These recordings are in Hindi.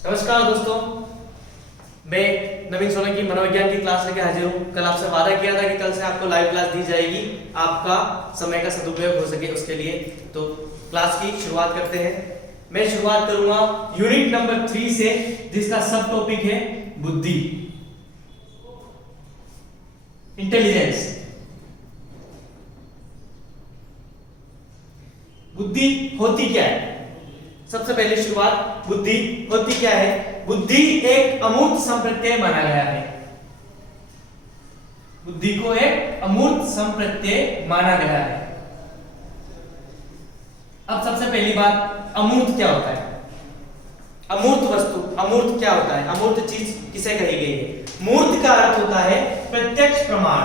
नमस्कार दोस्तों, मैं नवीन सोलंकी मनोविज्ञान की क्लास लेके हाजिर हूँ। कल आपसे वादा किया था कि कल से आपको लाइव क्लास दी जाएगी, आपका समय का सदुपयोग हो सके उसके लिए। तो क्लास की शुरुआत करते हैं। मैं शुरुआत करूंगा यूनिट नंबर 3 से, जिसका सब टॉपिक है बुद्धि, इंटेलिजेंस। बुद्धि होती क्या है? सबसे पहले शुरुआत, बुद्धि होती क्या है? बुद्धि एक अमूर्त संप्रत्यय माना गया है। बुद्धि को एक अमूर्त संप्रत्यय माना गया है। अब सबसे पहली बात, अमूर्त क्या होता है? अमूर्त वस्तु, अमूर्त क्या होता है? अमूर्त चीज किसे कही गई है? मूर्त का अर्थ होता है प्रत्यक्ष प्रमाण।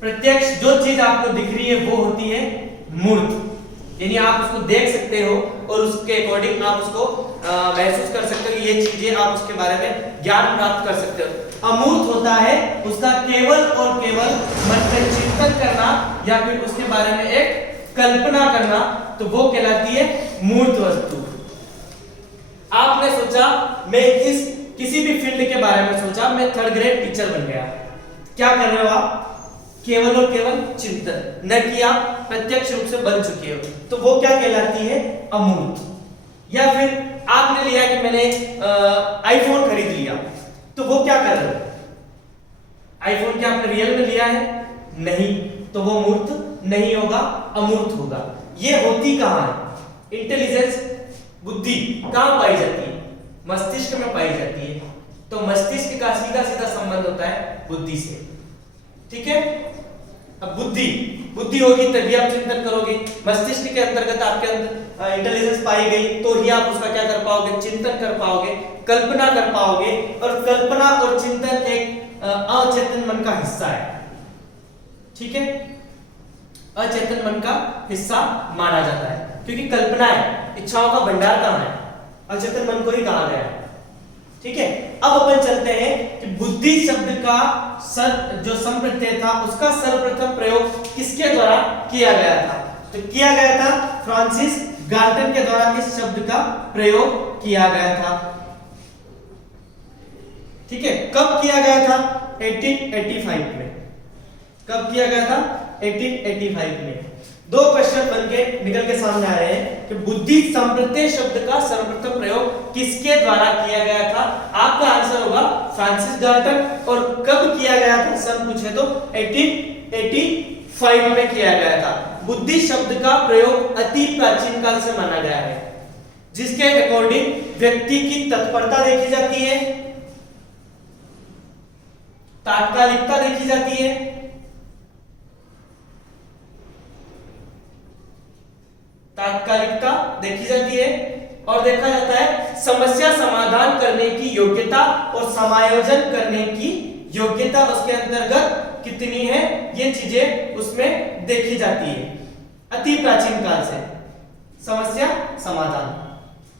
प्रत्यक्ष जो चीज आपको दिख रही है वो होती है मूर्त, यानी आप उसको देख सकते हो और उसके अकॉर्डिंग आप उसको महसूस कर सकते हो कि ये चीजें, आप उसके बारे में ज्ञान प्राप्त कर सकते हो। अमूर्त होता है उसका केवल और केवल मन में चिंतन करना या फिर उसके बारे में एक कल्पना करना, तो वो कहलाती है मूर्त वस्तु। आपने सोचा, मैं इस किसी भी फील्ड के बारे में सोचा, मैं 3rd ग्रेड टीचर बन गया। क्या कर रहे हो आप? केवल और केवल चिंतन, न कि आप प्रत्यक्ष रूप से बन चुके हो, तो वो क्या कहलाती है? अमूर्त। या फिर आपने लिया कि मैंने आईफोन खरीद लिया, तो वो क्या कर रहे हो? आईफोन क्या आपने रियल में लिया है? नहीं, तो वो मूर्त नहीं होगा, अमूर्त होगा। ये होती कहां है? इंटेलिजेंस, बुद्धि कहां पाई जाती है? मस्तिष्क में पाई जाती है। तो मस्तिष्क का सीधा सीधा संबंध होता है बुद्धि से। ठीक है? अब बुद्धि होगी तभी आप चिंतन करोगे। मस्तिष्क के अंतर्गत आपके अंदर इंटेलिजेंस पाई गई तो ही आप उसका क्या कर पाओगे? चिंतन कर पाओगे, कल्पना कर पाओगे। और कल्पना और चिंतन एक अचेतन मन का हिस्सा है। ठीक है? अचेतन मन का हिस्सा माना जाता है, क्योंकि कल्पना है, इच्छाओं का भंडार कहां है? अचेतन मन को ही कहा गया है। ठीक है? अब अपन चलते हैं कि बुद्धि शब्द का जो संप्रत्यय था उसका सर्वप्रथम प्रयोग किसके द्वारा किया गया था? तो किया गया था फ्रांसिस गाल्टन के द्वारा इस शब्द का प्रयोग किया गया था। ठीक है? कब किया गया था? 1885 में। कब किया गया था? 1885 में। 2 क्वेश्चन बनके निकल के सामने आ रहे हैं कि बुद्धि संप्रत्यय शब्द का सर्वप्रथम प्रयोग किसके द्वारा किया गया था? आपका आंसर होगा फ्रांसिस गाल्टन। और कब किया गया था सन पूछे तो 1885 में किया गया था। बुद्धि शब्द का प्रयोग अति प्राचीन काल से माना गया है, जिसके अकॉर्डिंग व्यक्ति की तत्परता देखी जाती है, तात्कालिकता देखी जाती है, तात्कालिकता देखी जाती है, और देखा जाता है समस्या समाधान करने की योग्यता और समायोजन करने की योग्यता उसके अंतर्गत कितनी है, ये चीजें उसमें देखी जाती है। अति प्राचीन काल से समस्या समाधान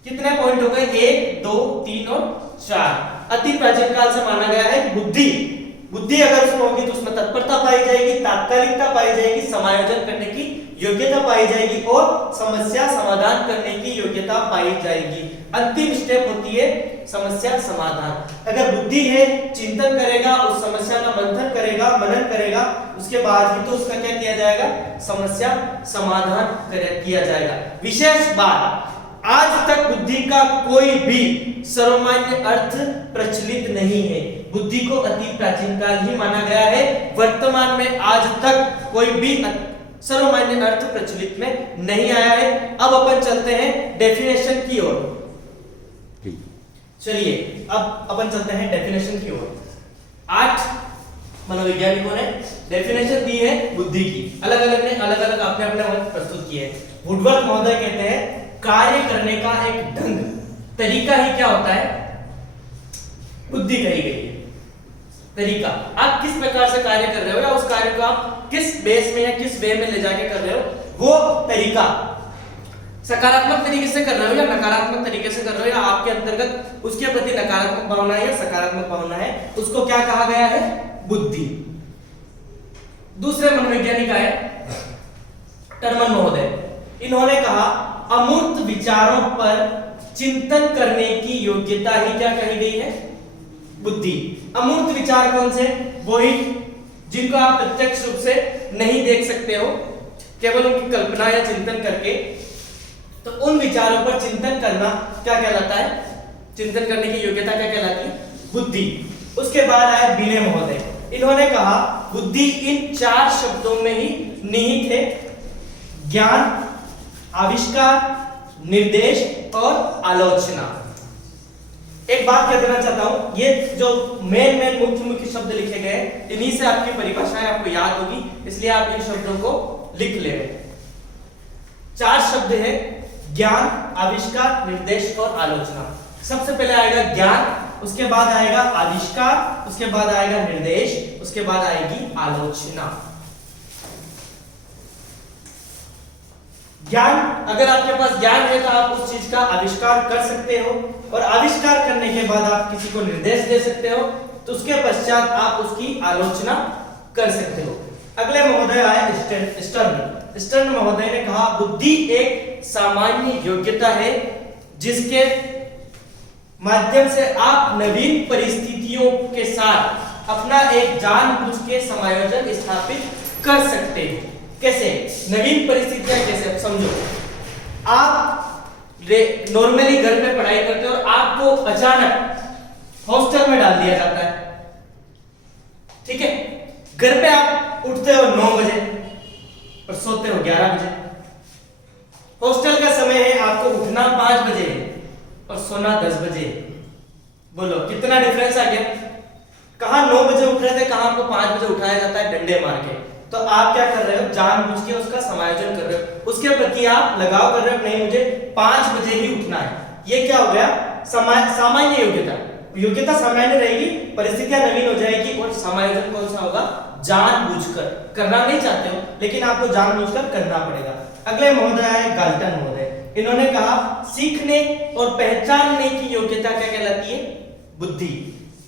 कितने पॉइंट हो गए? 1, 2, 3 और 4। अति प्राचीन काल से माना गया है बुद्धि अगर उसमें होगी तो उसमें तत्परता पाई जाएगी, तात्कालिकता पाई जाएगी, समायोजन करने की योग्यता पाई जाएगी और समस्या समाधान करने की योग्यता पाई जाएगी। अंतिम स्टेप होती है समस्या समाधान। अगर बुद्धि है, चिंतन करेगा, उस समस्या का मंथन करेगा, मनन करेगा, उसके बाद ही तो उसका क्या किया जाएगा? समस्या समाधान किया जाएगा। विशेष बात, आज तक बुद्धि का कोई भी सर्वमान्य अर्थ प्रचलित नहीं है। बुद्धि को अति प्राचीन काल ही माना गया है। वर्तमान में आज तक कोई भी सर्वमान्य अर्थ प्रचलित में नहीं आया है। अब अपन चलते हैं डेफिनेशन की ओर। चलिए अब अपन चलते हैं डेफिनेशन की ओर। 8 मनोवैज्ञानिकों ने डेफिनेशन दी है बुद्धि की, अलग अलग आपने अपने मत प्रस्तुत किए हैं। वुडवर्थ महोदय कहते हैं कार्य करने का एक ढंग, तरीका ही क्या होता है? बुद्धि कही गई है। तरीका, आप किस प्रकार से कार्य कर रहे हो या उस कार्य को आप किस बेस में या किस वे में ले जाके कर रहे हो, वो तरीका। सकारात्मक तरीके से कर रहे हो या नकारात्मक तरीके से कर रहे हो, या आपके अंतर्गत उसके प्रति नकारात्मक भावना है या सकारात्मक भावना है, उसको क्या कहा गया है? बुद्धि। दूसरे मनोवैज्ञानिक आए टर्मन महोदय। इन्होंने कहा अमूर्त विचारों पर चिंतन करने की योग्यता ही क्या कही गई है? बुद्धि। अमूर्त विचार कौन से? वही जिनको आप प्रत्यक्ष रूप से नहीं देख सकते हो, केवल उनकी कल्पना या चिंतन करके। तो उन विचारों पर चिंतन करना क्या कहलाता है? चिंतन करने की योग्यता क्या कहलाती है? बुद्धि। उसके बाद आए बिने महोदय। इन्होंने कहा बुद्धि इन 4 शब्दों में ही निहित है: ज्ञान, आविष्कार, निर्देश और आलोचना। एक बात कह देना चाहता हूं, ये जो मेन मुख्य शब्द लिखे गए हैं, इन्हीं से आपकी परिभाषाएं आपको याद होगी, इसलिए आप इन शब्दों को लिख ले। 4 शब्द है: ज्ञान, आविष्कार, निर्देश और आलोचना। सबसे पहले आएगा ज्ञान, उसके बाद आएगा आविष्कार, उसके बाद आएगा निर्देश, उसके बाद आएगी आलोचना। ज्ञान, अगर आपके पास ज्ञान है तो आप उस चीज का आविष्कार कर सकते हो, और आविष्कार करने के बाद आप किसी को निर्देश दे सकते हो, तो उसके पश्चात आप उसकी आलोचना कर सकते हो। अगले महोदय आए स्टर्न महोदय ने कहा बुद्धि एक सामान्य योग्यता है जिसके माध्यम से आप नवीन परिस्थितियों के साथ अपना एक जानबूझ के समायोजन स्थापित कर सकते हैं। कैसे नवीन परिस्थितियां? कैसे? समझो, आप नॉर्मली घर पे पढ़ाई करते हो और आपको अचानक हॉस्टल में डाल दिया जाता है, ठीक है? घर पे आप उठते हो 9 बजे और सोते हो 11 बजे। हॉस्टल का समय है, आपको उठना 5 बजे और सोना 10 बजे। बोलो कितना डिफरेंस आ गया? कहां 9 बजे उठ रहे थे, कहां आपको 5 बजे उठाया जाता है डंडे मार के। तो आप क्या कर रहे हो? जानबूझ के उसका समायोजन कर रहे हो, उसके प्रति आप लगाव कर रहे हो, नहीं मुझे 5 बजे ही उठना है। ये क्या हो गया? सामान्य योग्यता। योग्यता सामान्य रहेगी, परिस्थितियां नवीन हो जाएगी, और समायोजन कौन सा होगा? जानबूझकर। करना नहीं चाहते हो लेकिन आपको जानबूझकर करना पड़ेगा। अगले महोदय आए गाल्टन महोदय। इन्होंने कहा सीखने और पहचानने की योग्यता क्या कहलाती है? बुद्धि।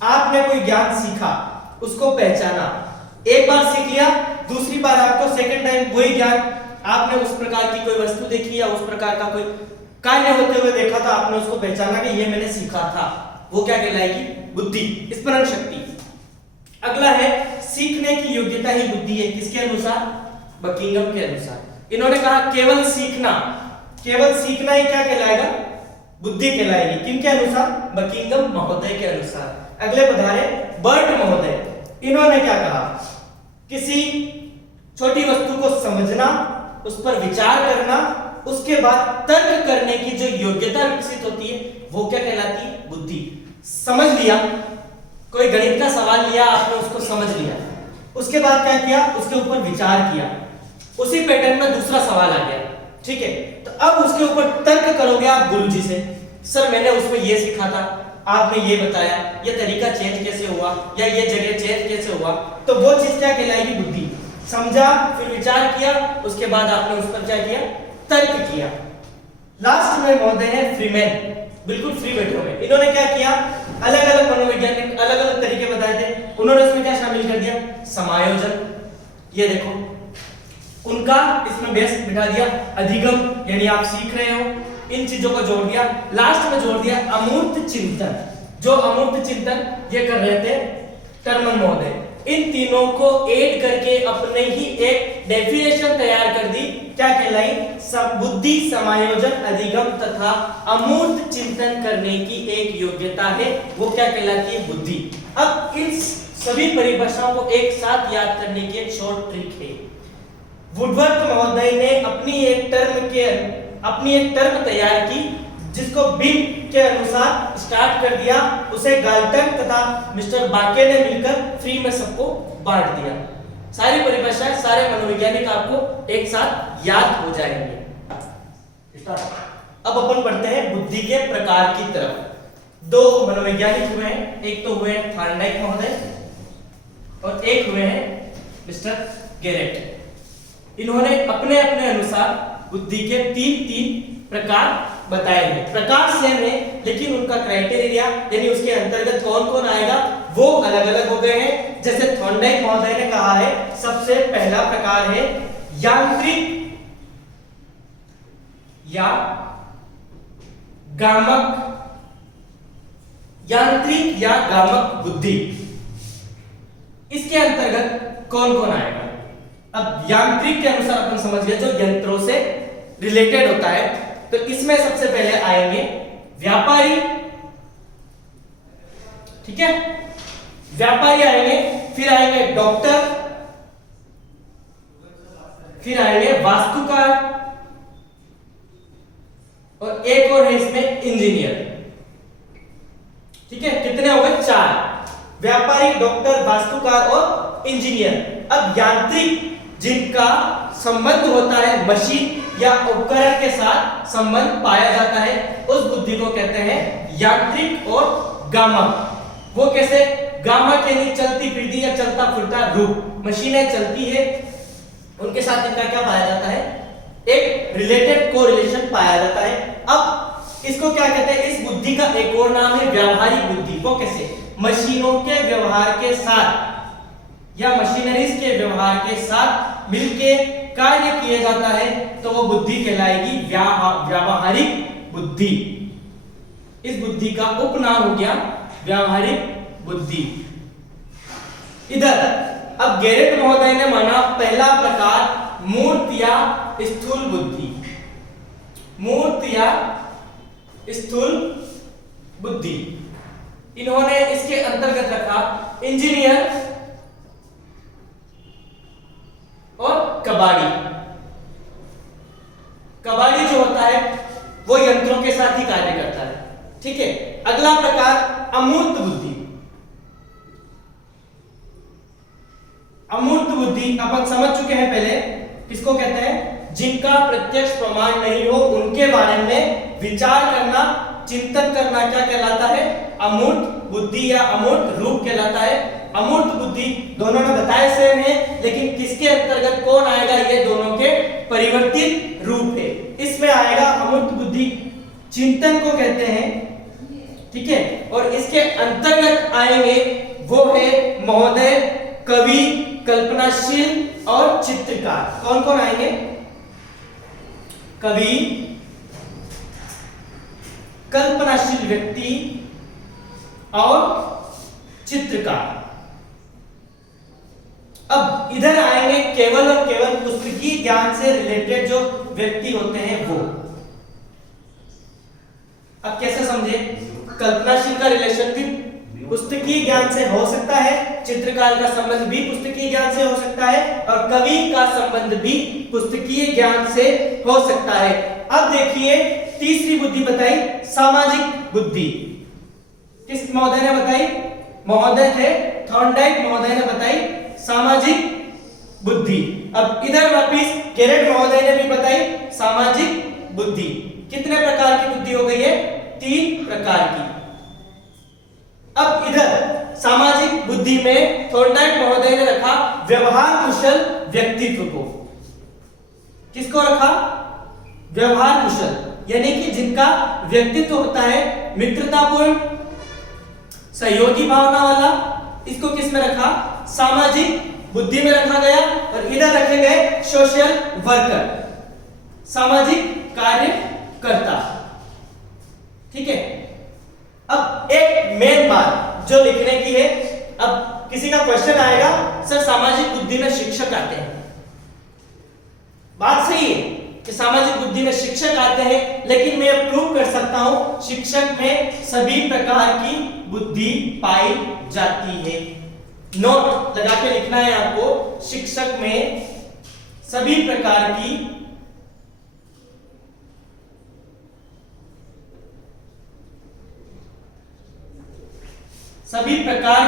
आपने कोई ज्ञान सीखा, उसको पहचाना, एक बार सीख लिया, दूसरी बार आपको सेकंड टाइम वही ज्ञान, आपने उस प्रकार की कोई वस्तु देखी या उस प्रकार का कोई कार्य होते हुए देखा था, आपने उसको पहचाना कि ये मैंने सीखा था, वो क्या कहलाएगी? बुद्धि, स्मरण शक्ति। अगला है सीखने की योग्यता ही बुद्धि है। किसके अनुसार? बकिंघम के अनुसार। इन्होंने कहा केवल सीखना ही क्या कहलाएगा? बुद्धि कहलाएगी। किनके अनुसार? बकिंघम महोदय के अनुसार। अगले पधारे बर्ट महोदय। इन्होंने क्या कहा? किसी छोटी वस्तु को समझना, उस पर विचार करना, उसके बाद तर्क करने की जो योग्यता विकसित होती है, वो क्या कहलाती है? बुद्धि। समझ लिया, कोई गणित का सवाल लिया, आपने उसको समझ लिया, उसके बाद क्या किया? उसके ऊपर विचार किया, उसी पैटर्न में दूसरा सवाल आ गया, ठीक है? तो अब उसके ऊपर तर्क करोगे आप गुरुजी से, सर मैंने उसमें ये सीखा था, आपने ये बताया, ये तरीका चेंज कैसे हुआ, या ये जगह चेंज कैसे हुआ, तो वो चीज क्या कहलाएगी? बुद्धि। समझा, फिर विचार किया, उसके बाद आपने उस पर क्या किया? तर्क किया। लास्ट में महोदय है फ्रीमैन, बिल्कुल फ्री बैठे हुए। इन्होंने क्या किया? अलग अलग मनोवैज्ञानिक अलग अलग तरीके बताए थे, उन्होंने उसमें क्या शामिल कर दिया? समायोजन। ये देखो उनका इसमें बेस बिठा दिया, अधिगम यानी आप सीख रहे हो, इन चीजों को जोड़ दिया। लास्ट में जोड़ दिया अमूर्त चिंतन। जो अमूर्त चिंतन ये कर रहे थे टर्मन महोदय, इन तीनों को ऐड करके अपने ही एक डेफिनेशन तैयार कर दी। क्या कहलाई? बुद्धि समायोजन, अधिगम तथा अमूर्त चिंतन करने की एक योग्यता है, वो क्या कहलाती है? बुद्धि। अब इन सभी परिभाषाओं को एक साथ याद करने की एक शॉर्ट ट्रिक है। वुडवर्थ महोदय ने अपनी एक टर्म तैयार की, जिसको बिन के अनुसार स्टार्ट कर दिया, उसे गाल्टन तथा मिस्टर बाके ने मिलकर फ्री में सबको बांट दिया। सारी परिभाषाएं, सारे मनोवैज्ञानिक आपको एक साथ याद हो जाएंगे। अब अपन बढ़ते हैं बुद्धि के प्रकार की तरफ। 2 मनोवैज्ञानिक हुए हैं, एक तो हुए थॉर्नडाइक महोदय और एक हुए हैं मिस्टर गेरेट। इन्होंने अपने अपने अनुसार बुद्धि के 3 प्रकार बताए हैं। प्रकार सेम है लेकिन उनका क्राइटेरिया यानी उसके अंतर्गत कौन कौन आएगा वो अलग अलग हो गए हैं। जैसे थॉर्नडाइक महोदय ने कहा है सबसे पहला प्रकार है यांत्रिक या गामक, यांत्रिक या गामक बुद्धि, इसके अंतर्गत कौन कौन आएगा? अब यांत्रिक के अनुसार अपन समझ गए जो यंत्रों से रिलेटेड होता है, तो इसमें सबसे पहले आएंगे व्यापारी, ठीक है, व्यापारी आएंगे, फिर आएंगे डॉक्टर, फिर आएंगे वास्तुकार, और एक और है इसमें इंजीनियर। ठीक है, कितने हो गए? 4, व्यापारी, डॉक्टर, वास्तुकार और इंजीनियर। अब यांत्रिक जिनका संबंध होता है मशीन या उपकरण के साथ संबंध पाया जाता है, उस बुद्धि को कहते हैं यांत्रिक। और गामक, वो कैसे? गामक यानी चलती फिरती या चलता फिरता रूप, मशीनें चलती है, उनके साथ इनका क्या पाया जाता है? एक रिलेटेड कोरिलेशन पाया जाता है। अब इसको क्या कहते हैं? इस बुद्धि का एक और नाम है व्यावहारिक बुद्धि। वो कैसे? मशीनों के व्यवहार के साथ या मशीनरीज के व्यवहार के साथ मिलके कार्य किया जाता है, तो वो बुद्धि कहलाएगी व्यावहारिक बुद्धि। इस बुद्धि का उपनाम हो गया व्यावहारिक बुद्धि। इधर अब गेरेट महोदय ने माना पहला प्रकार मूर्त या स्थूल बुद्धि, मूर्त या स्थूल बुद्धि। इन्होंने इसके अंतर्गत रखा इंजीनियर और कबाड़ी। कबाड़ी जो होता है वो यंत्रों के साथ ही कार्य करता है। ठीक है, अगला प्रकार अमूर्त बुद्धि। अमूर्त बुद्धि अपन समझ चुके हैं पहले, किसको कहते हैं? जिनका प्रत्यक्ष प्रमाण नहीं हो उनके बारे में विचार करना, चिंतन करना क्या कहलाता है? अमूर्त बुद्धि या अमूर्त रूप कहलाता है। अमूर्त बुद्धि दोनों ने बताए सेम है, लेकिन किसके अंतर्गत कौन आएगा? ये दोनों के परिवर्तित रूप है। इसमें आएगा अमूर्त बुद्धि, चिंतन को कहते हैं। ठीक है, और इसके अंतर्गत आएंगे वो है महोदय कवि, कल्पनाशील और चित्रकार। कौन कौन आएंगे? कवि, कल्पनाशील व्यक्ति और चित्रकार। अब इधर आएंगे केवल और केवल पुस्तकीय ज्ञान से रिलेटेड जो व्यक्ति होते हैं वो। अब कैसे समझे? कल्पनाशील का रिलेशन भी पुस्तकीय ज्ञान से हो सकता है, चित्रकार का संबंध भी पुस्तकीय ज्ञान से हो सकता है, और कवि का संबंध भी पुस्तकीय ज्ञान से हो सकता है। अब देखिए तीसरी बुद्धि बताई सामाजिक बुद्धि। किस महोदय ने बताई? महोदय थे थॉर्नडाइक महोदय ने बताई सामाजिक बुद्धि। अब इधर वापिस गेरेट महोदय ने भी बताई सामाजिक बुद्धि। कितने प्रकार की बुद्धि हो गई है? 3 प्रकार की। अब इधर सामाजिक बुद्धि में थॉर्नडाइक महोदय ने रखा व्यवहार कुशल व्यक्तित्व को। किसको रखा? व्यवहार कुशल, यानी कि जिनका व्यक्तित्व होता है मित्रतापूर्ण, सहयोगी भावना वाला। इसको किस में रखा? सामाजिक बुद्धि में रखा गया। और इधर रखे गए सोशल वर्कर, सामाजिक कार्यकर्ता। ठीक है, अब एक मेन बात जो लिखने की है, अब किसी का क्वेश्चन आएगा सर सामाजिक बुद्धि में शिक्षक आते हैं। बात सही है कि सामाजिक बुद्धि में शिक्षक आते हैं, लेकिन मैं प्रूव कर सकता हूं शिक्षक में सभी प्रकार की बुद्धि पाई जाती है। नोट लगा के लिखना है आपको, शिक्षक में सभी प्रकार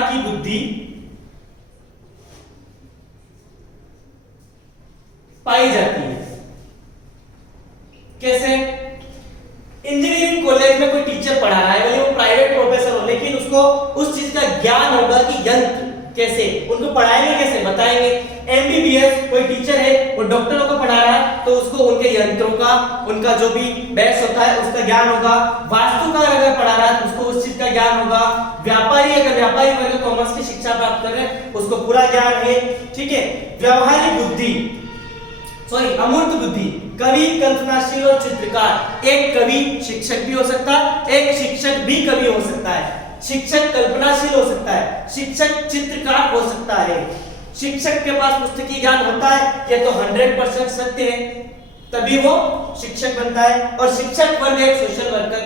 की बुद्धि पाई जाती है। कैसे? इंजीनियरिंग कॉलेज में कोई टीचर पढ़ा रहा है, वो प्राइवेट प्रोफेसर हो, लेकिन उसको उस चीज का ज्ञान होगा कि यंत्र कैसे, उनको पढ़ाएंगे कैसे, बताएंगे। एमबीबीएस कोई टीचर है, वो डॉक्टरों को पढ़ा रहा है, तो उसको उनके यंत्रों का, उनका जो भी बेस होता है उसका ज्ञान होगा। वास्तुकार अगर पढ़ा रहा है तो उसको उस चीज का ज्ञान होगा। व्यापारी अगर व्यापारी वर्ग कॉमर्स की शिक्षा प्राप्त कर रहे हैं उसको पूरा ज्ञान है। ठीक है, व्यवहारिक बुद्धि, सॉरी अमूर्त बुद्धि, कवि कल्पनाशील और चित्रकार। एक कवि शिक्षक भी हो सकता है, एक शिक्षक भी कवि हो सकता है। शिक्षक कल्पनाशील हो सकता है, शिक्षक चित्रकार हो सकता है। शिक्षक के पास पुस्तकीय ज्ञान होता है, ये तो 100% सत्य है, तभी वो शिक्षक बनता है। और शिक्षक वर्ग एक सोशल वर्कर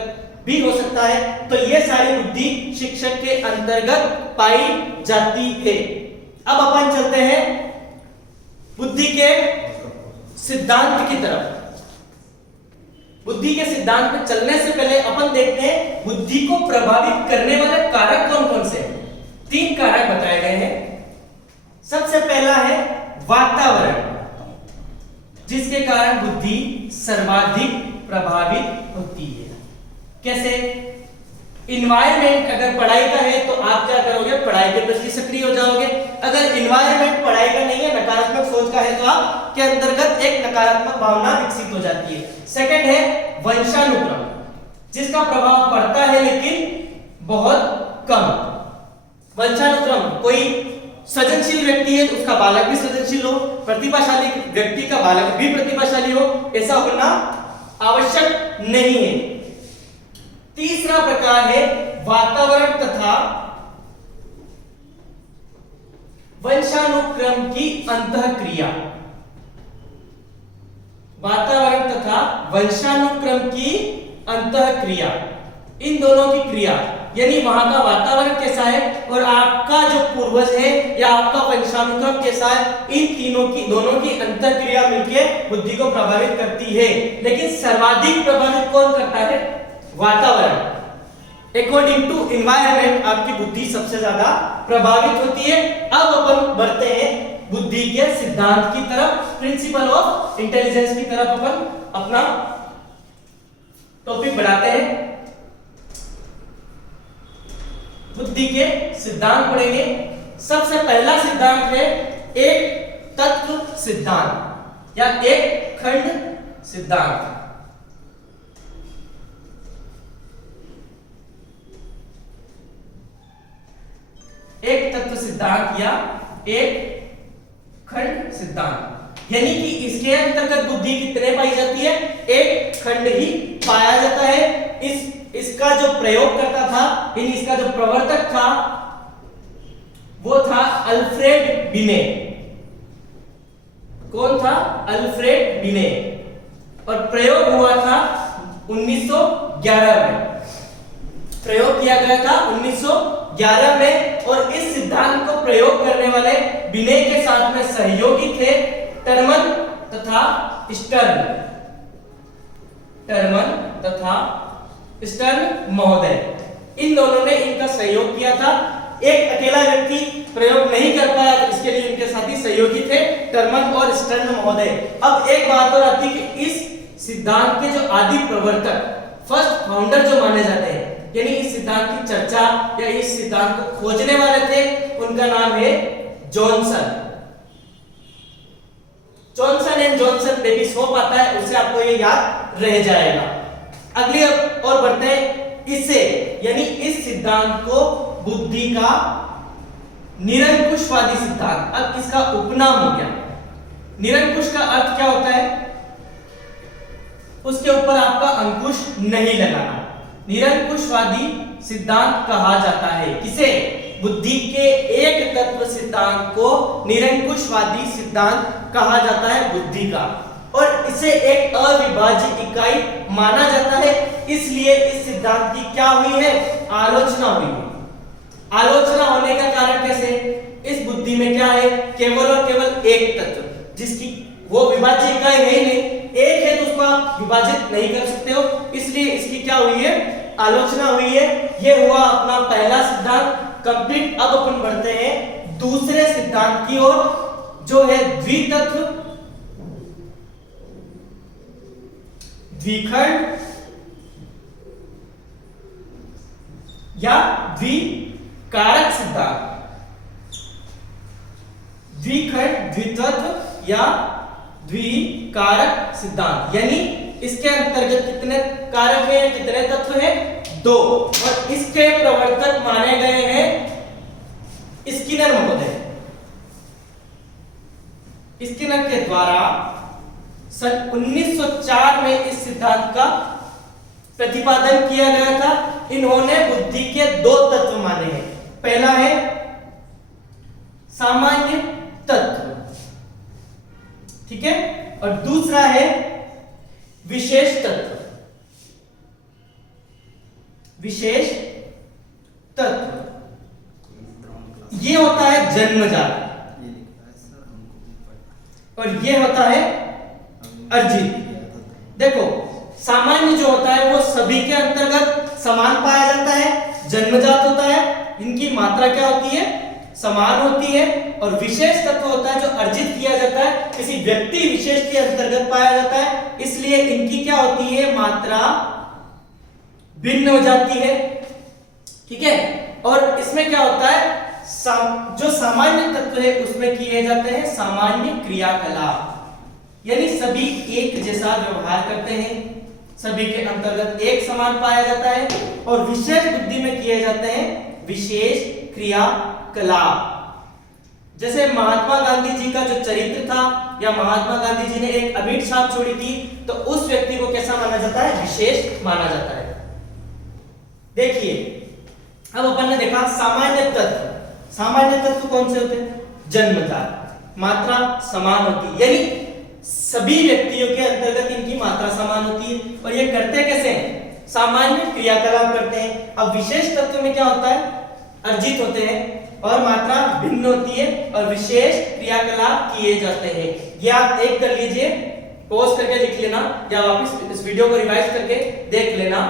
भी हो सकता है। तो ये सारी बुद्धि शिक्षक के अंतर्गत पाई जाती है। अब अपन चलते हैं बुद्धि के सिद्धांत की तरफ। बुद्धि के सिद्धांत में चलने से पहले अपन देखते हैं बुद्धि को प्रभावित करने वाले कारक कौन कौन से हैं। 3 कारक बताए गए हैं। सबसे पहला है वातावरण, जिसके कारण बुद्धि सर्वाधिक प्रभावित होती है। कैसे? इन्वायरमेंट अगर पढ़ाई का है तो आप क्या करोगे, पढ़ाई के प्रति सक्रिय हो जाओगे। अगर इन्वायरमेंट पढ़ाई का नहीं है, नकारात्मक सोच का है, तो आपके अंतर्गत एक नकारात्मक भावना विकसित हो जाती है। सेकंड है वंशानुक्रम, जिसका प्रभाव पड़ता है लेकिन बहुत कम। वंशानुक्रम, कोई सृजनशील व्यक्ति है तो उसका बालक भी सृजनशील हो, प्रतिभाशाली व्यक्ति का बालक भी प्रतिभाशाली हो, ऐसा होना आवश्यक नहीं है। तीसरा प्रकार है वातावरण तथा वंशानुक्रम की अंतःक्रिया। वातावरण तथा वंशानुक्रम की अंतःक्रिया, इन दोनों की क्रिया, यानी वहां का वातावरण कैसा है और आपका जो पूर्वज है या आपका वंशानुक्रम कैसा है, इन तीनों की, दोनों की अंतःक्रिया मिलकर बुद्धि को प्रभावित करती है। लेकिन सर्वाधिक प्रभावित कौन करता है? वातावरण। अकॉर्डिंग टू एनवायरनमेंट आपकी बुद्धि सबसे ज्यादा प्रभावित होती है। अब अपन बढ़ते हैं बुद्धि के सिद्धांत की तरफ, प्रिंसिपल ऑफ इंटेलिजेंस की तरफ अपन अपना टॉपिक बढ़ाते हैं। बुद्धि के सिद्धांत पढ़ेंगे। सबसे पहला सिद्धांत है एक तत्व सिद्धांत या एक खंड सिद्धांत। एक तत्व सिद्धांत या एक खंड सिद्धांत, यानी कि इसके अंतर्गत बुद्धि कितने पाई जाती है? एक खंड ही पाया जाता है। इसका जो प्रयोग करता था, इसका जो प्रवर्तक था वो था अल्फ्रेड बिने। कौन था? अल्फ्रेड बिने। और प्रयोग हुआ था 1911 में। प्रयोग किया गया था 1911 में। और इस सिद्धांत को प्रयोग करने वाले बिने के साथ में सहयोगी थे टर्मन तथा स्टर्न। टर्मन तथा स्टर्न महोदय, इन दोनों ने इनका सहयोग किया था। एक अकेला व्यक्ति प्रयोग नहीं कर पाया, तो इसके लिए इनके साथी सहयोगी थे टर्मन और स्टर्न महोदय। अब एक बात और आती है कि इस सिद्धांत के जो आदि प्रवर्तक, फर्स्ट फाउंडर जो माने जाते हैं, यानी इस सिद्धांत की चर्चा या इस सिद्धांत को खोजने वाले थे, उनका नाम है Johnson. Johnson and Johnson baby soap आता है, उससे आपको ये याद रह जाएगा। अगली और बढ़ते हैं इससे, यानी इस सिद्धांत को बुद्धि का निरंकुशवादी सिद्धांत। अब इसका उपनाम हो गया। निरंकुश का अर्थ क्या होता है? उसके ऊपर आपका अंकुश नहीं लगाना। निरंकुशवादी सिद्धांत कहा जाता है किसे? बुद्धि के एक तत्व सिद्धांत को निरंकुशवादी सिद्धांत कहा जाता है बुद्धि का। और इसे एक अविभाज्य इकाई माना जाता है, इसलिए इस सिद्धांत की क्या हुई है? आलोचना हुई है। आलोचना होने का कारण कैसे? इस बुद्धि में क्या है? केवल और केवल एक तत्व, जिसकी वो विभाज्य इकाई है ही नहीं। एक है तो उसको आप विभाजित नहीं कर सकते हो, इसलिए इसकी क्या हुई है? आलोचना हुई है। यह हुआ अपना पहला सिद्धांत कंप्लीट। अब अपन बढ़ते हैं दूसरे सिद्धांत की ओर, जो है द्वितत्व, द्विखंड या द्विकारक सिद्धांत। द्विखंड, द्वितत्व या द्विकारक सिद्धांत, यानी इसके अंतर्गत कितने कारक हैं, कितने तत्व हैं? 2। और इसके प्रवर्तक माने गए हैं स्किनर महोदय। स्किनर के द्वारा सन 1904 में इस सिद्धांत का प्रतिपादन किया गया था। इन्होंने बुद्धि के दो तत्व माने हैं। पहला है सामान्य तत्व, ठीक है, और दूसरा है विशेष तत्व। विशेष तत्व ये होता है जन्मजात और ये होता है अर्जित। देखो, सामान्य जो होता है वो सभी के अंतर्गत समान पाया जाता है, जन्मजात होता है, इनकी मात्रा क्या होती है, समान होती है। और विशेष तत्व होता है जो अर्जित किया जाता है, किसी व्यक्ति विशेष के अंतर्गत पाया जाता है, इसलिए इनकी क्या होती है, मात्रा भिन्न हो जाती है, ठीक है। और इसमें क्या होता है, जो सामान्य तत्व है उसमें किए जाते हैं सामान्य क्रियाकलाप, यानी सभी एक जैसा व्यवहार करते हैं, सभी के अंतर्गत एक समान पाया जाता है। और विशेष बुद्धि में किए जाते हैं विशेष क्रियाकलाप। जैसे महात्मा गांधी जी का जो चरित्र था, या महात्मा गांधी जी ने एक अमिट छाप छोड़ी थी, तो उस व्यक्ति को कैसा माना जाता है, विशेष माना जाता है। देखिए, अब अपन ने देखा सामान्य तत्व। सामान्य तत्व कौन से होते हैं, जन्मजात, मात्रा समान होती है, यानी सभी व्यक्तियों के अंतर्गत इनकी मात्रा समान होती है। और ये करते कैसे हैं, सामान्य क्रियाकलाप करते हैं। अब विशेष तत्व में क्या होता है, अर्जित होते हैं और मात्रा भिन्न होती है और विशेष क्रियाकलाप किए जाते हैं। ये आप एक कर लीजिए, पॉज करके लिख लेना या वापस इस वीडियो को रिवाइज करके देख लेना।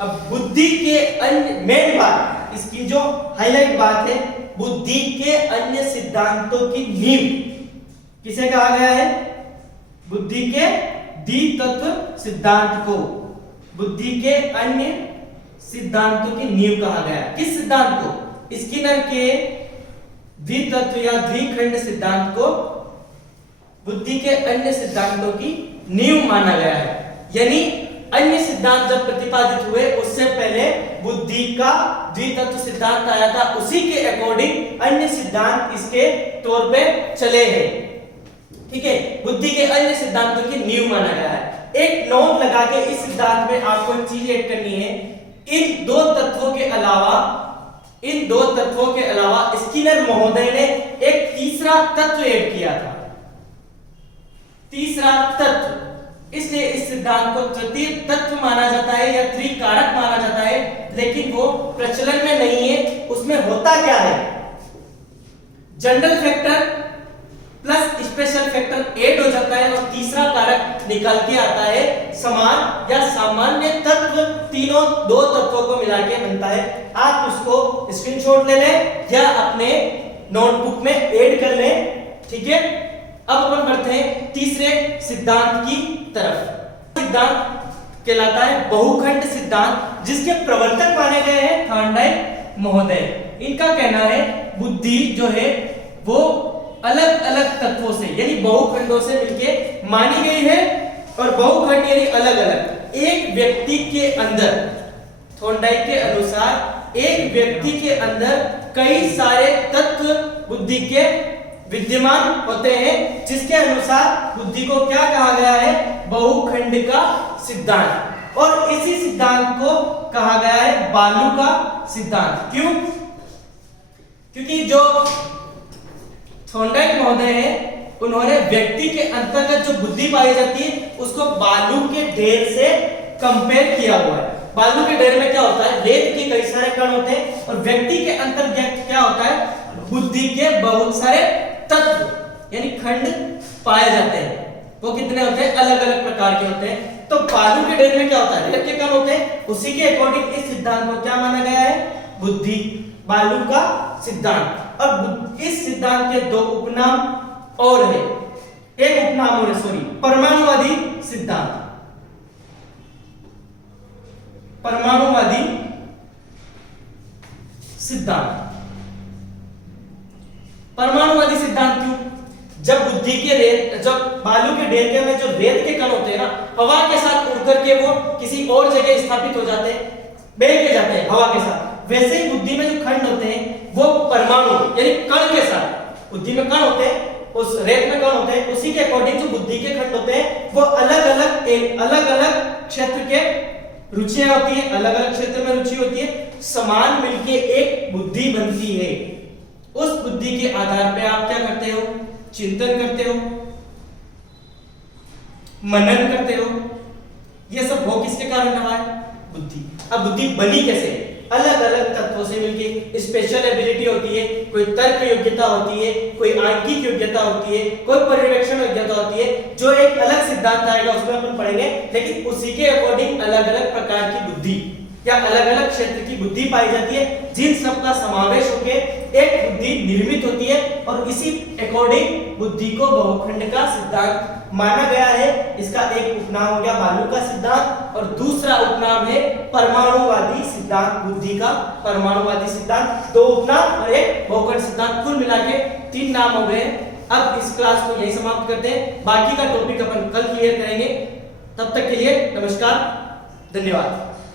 अब बुद्धि के अन्य मेन बात, इसकी जो हाईलाइट बात है, बुद्धि के अन्य सिद्धांतों की नींव किसे कहा गया है, बुद्धि के द्वितत्व सिद्धांत को बुद्धि के अन्य सिद्धांतों की नींव कहा गया है। किस सिद्धांत को, स्किनर के द्वितत्व या द्विखंड सिद्धांत को बुद्धि के अन्य सिद्धांतों की नींव माना गया है। यानी अन्य सिद्धांत जब प्रतिपादित हुए उससे पहले बुद्धि का द्वितत्व सिद्धांत आया था, उसी के अकॉर्डिंग अन्य सिद्धांत इसके तौर पे चले हैं, ठीक है। बुद्धि के अन्य सिद्धांतों की नींव माना गया है। एक नोट लगा के इस सिद्धांत में आपको एक चीज ऐड करनी है, इन दो तत्वों के अलावा स्किनर महोदय ने एक तीसरा तत्व ऐड किया था, तीसरा तत्व। इसलिए इस सिद्धांत को तृतीय तत्व माना जाता है या त्रिकारक माना जाता है, लेकिन वो प्रचलन में नहीं है। उसमें होता क्या है, general factor plus special factor add हो जाता है और तीसरा कारक निकल के आता है समान या सामान्य तत्व। तीनों दो तत्वों को मिला के बनता है। आप उसको स्क्रीनशॉट ले लें या अपने नोटबुक में ऐड कर लें, ठीक है। अब अपन बढ़ते हैं तीसरे सिद्धांत की तरफ। सिद्धांत कहलाता है बहुखंड सिद्धांत, जिसके प्रवर्तक माने गए हैं थॉर्नडाइक महोदय। इनका कहना है बुद्धि जो है वो अलग अलग तत्वों से यानी बहुखंडों से मिलके मानी गई है। और बहुखंड यानी अलग अलग, एक व्यक्ति के अंदर, थॉर्नडाइक के अनुसार एक व्यक्ति के अंदर कई सारे तत्व बुद्धि के विद्यमान होते हैं, जिसके अनुसार बुद्धि को क्या कहा गया है, बहुखंड का सिद्धांत। और इसी सिद्धांत को कहा गया है बालू का सिद्धांत। क्यों? क्योंकि जो थॉर्नडाइक महोदय हैं, उन्होंने व्यक्ति के अंतर्गत जो बुद्धि पाई जाती है उसको बालू के ढेर से कंपेयर किया हुआ है। बालू के ढेर में क्या होता है, रेत के कई सारे कण होते हैं और व्यक्ति के अंतर्गत क्या होता है, बुद्धि के बहुत सारे तत्व यानी खंड पाए जाते हैं। वो कितने होते हैं, अलग अलग प्रकार के होते हैं। तो बालू के ढेर में क्या होता है, रेत के कण होते हैं। उसी के अकॉर्डिंग इस सिद्धांत को क्या माना गया है, बुद्धि बालू का सिद्धांत। और इस सिद्धांत के दो उपनाम और है, एक उपनाम और है, सॉरी, परमाणुवादी सिद्धांत। परमाणुवादी सिद्धांत। परमाणुवादी सिद्धांत क्यों? जब बुद्धि के रेत, जब बालू के ढेर के में जो रेत के कण होते हैं ना, हवा के साथ उड़ करके वो किसी और जगह स्थापित हो जाते हैं, बह के जाते हैं हवा के साथ। वैसे ही बुद्धि में जो खंड होते हैं वो परमाणु यानी कण के साथ, बुद्धि में कण होते हैं उस रेत में कण होते हैं, उसी के अकॉर्डिंग जो बुद्धि के खंड होते हैं वो अलग अलग क्षेत्र के रुचियां होती है, अलग अलग क्षेत्र में रुचि होती है, समान मिलके एक बुद्धि बनती है। उस बुद्धि के आधार पे आप क्या करते हो, चिंतन करते हो, मनन करते हो। ये सब हो किसके कारण रहा है, बुद्धि। अब बुद्धि बनी कैसे, अलग अलग तत्वों से मिलके। स्पेशल एबिलिटी होती है, कोई तर्क योग्यता होती है, कोई आंकिक योग्यता होती है, कोई पर्यवेक्षण योग्यता होती है, जो एक अलग सिद्धांत आएगा उसमें अपन पढ़ेंगे, लेकिन उसी के अकॉर्डिंग अलग अलग प्रकार की बुद्धि या अलग अलग क्षेत्र की बुद्धि पाई जाती है, जिन सब का समावेश होके एक बुद्धि निर्मित होती है। और इसी अकॉर्डिंग बुद्धि को बहुखंड का सिद्धांत माना गया है। इसका एक उपनाम हो गया भालू का सिद्धांत और दूसरा उपनाम है परमाणुवादी सिद्धांत। बुद्धि का परमाणुवादी सिद्धांत, दो उपनाम और एक बहुखंड सिद्धांत, कुल मिला के 3 नाम हो गए। अब इस क्लास को यही समाप्त करते हैं, बाकी का टॉपिक अपन कल क्लियर करेंगे। तब तक के लिए नमस्कार, धन्यवाद।